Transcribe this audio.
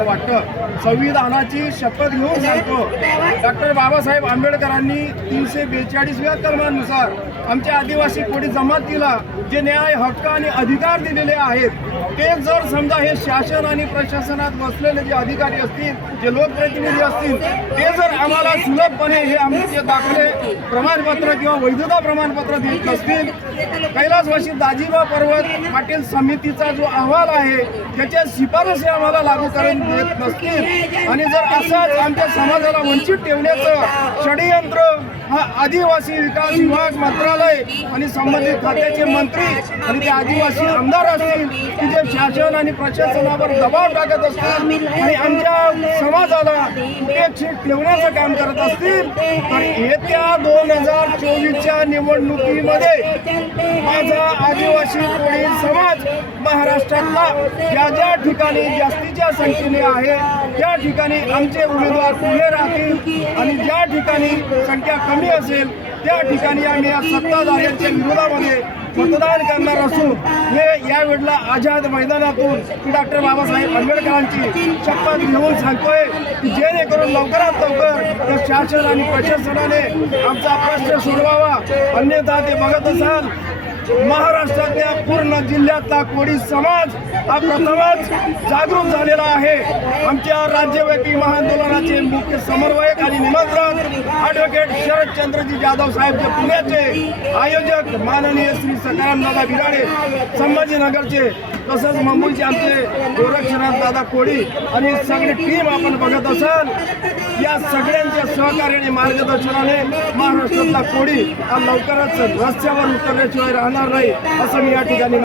असं वाटतं. संविधानाची शपथ घेऊन सांगतो, डॉक्टर बाबासाहेब आंबेडकरांनी 342व्या कलमानुसार आमच्या आदिवासी कोळी जमातीला जे न्याय, हक्क आणि अधिकार दिलेले आहेत, ते जर समजा हे शासन आणि प्रशासनात बसलेले जे अधिकारी असतील, जे लोकप्रतिनिधी असतील, ते जर आम्हाला सुलभपणे हे आमचे दाखले प्रमाणपत्र किंवा वैधता प्रमाणपत्र देत नसतील, कैलासवासी दाजीबा पर्वत पाटील समितीचा जो अहवाल आहे त्याच्या शिफारसी आम्हाला लागू करून देत नसतील आणि जर असंच आमच्या समाजाला वंचित ठेवण्याचं षडयंत्र हा आदिवासी विकास विभाग मंत्रालय आणि संबंधित खात्याचे मंत्री आणि ते आदिवासी आमदार असतील की जे शासन आणि प्रशासनावर दबाव टाकत असतील आणि आमच्या समाजाला उपेक्षित ठेवण्याचं काम करत असतील, तर येत्या 2024च्या निवडणुकीमध्ये माझा आदिवासी कोळी समाज महाराष्ट्रातला ज्या ज्या ठिकाणी जास्तीच्या संख्येने आहे त्या ठिकाणी आमचे उमेदवार उभे राहतील आणि ज्या ठिकाणी संख्या कमी असेल त्या ठिकाणी आम्ही या सत्ताधाऱ्यांच्या विरोधामध्ये मतदान करणार असून हे यावेळेला आझाद मैदानातून मी डॉक्टर बाबासाहेब आंबेडकरांची शपथ घेऊन सांगतोय की जेणेकरून लवकरात लवकर शासन आणि प्रशासनाने आमचा प्रश्न सोडवावा. अन्यथा ते बघत असाल महाराष्ट्रातल्या पूर्ण जिल्ह्यातला कोळी समाज हा प्रथमच जागरूक झालेला आहे. आमच्या राज्यव्यापी महाआंदोलनाचे मुख्य समन्वयक आणि निमंत्रक ॲडव्होकेट शरदचंद्रजी जाधव साहेब जे पुण्याचे आयोजक माननीय श्री सकारामदादा बिराडे संभाजीनगरचे, तसंच मुंबईचे आमचे गोरक्षनाथ दादा कोळी आणि सगळी टीम आपण बघत असाल, या सगळ्यांच्या सहकार्याने मार्गदर्शनाने महाराष्ट्रातला कोळी हा लवकरच रस्त्यावर उतरल्याशिवाय राहणार नाही असं मी या ठिकाणी